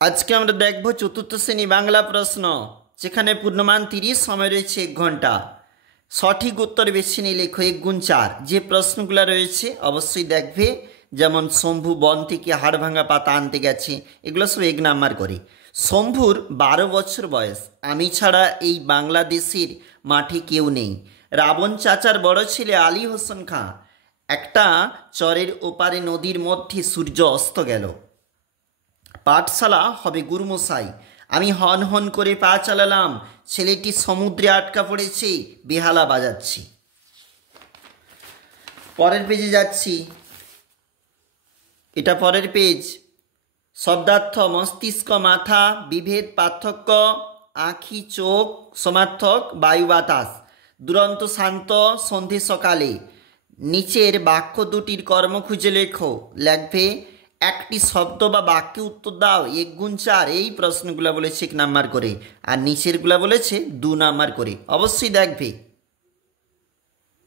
আজকে আমরা দেখব চতুর্থ শ্রেণী বাংলা প্রশ্ন, যেখানে পূর্ণমান 30, সময় রয়েছে 1 ঘন্টা। সঠিক উত্তর বেছে নিয়ে লেখো 1 গুণ 4। যে প্রশ্নগুলো রয়েছে অবশ্যই দেখবে, যেমন শম্ভু বন থেকে হাড় ভাঙা পাতা আনতে গেছে, এগুলো সব 1 নাম্বার করে। শম্ভুর 12 বছর বয়স, আমি ছাড়া এই বাংলাদেশের মাঠে কেউ নেই। রাবণ চাচার বড় ছেলে আলী হোসেন খাঁ, একটা চরের ওপারে নদীর মধ্যে সূর্য অস্ত গেল। পাঠশালা হবে গুরুমশাই, আমি হন হন করে পা চালালাম, ছেলেটি সমুদ্রে আটকা পড়েছে, বেহালা বাজাচ্ছি। পরের পেজে যাচ্ছি, এটা পরের পেজ। শব্দার্থ: মস্তিষ্ক, মাথা, বিভেদ, পার্থক্য, আঁখি, চোখ, সমার্থক, বায়ু, বাতাস। দুরন্ত শান্ত, সন্ধে সকালে। নিচের বাক্য দুটির কর্ম খুঁজে লেখো। লিখবে একটি শব্দ বা বাক্যে উত্তর দাও 1 গুণ 4। এই প্রশ্নগুলো বলেছে 1 নাম্বার করে, আর নিচেরগুলো বলেছে 2 নাম্বার করে। অবশ্যই দেখবে।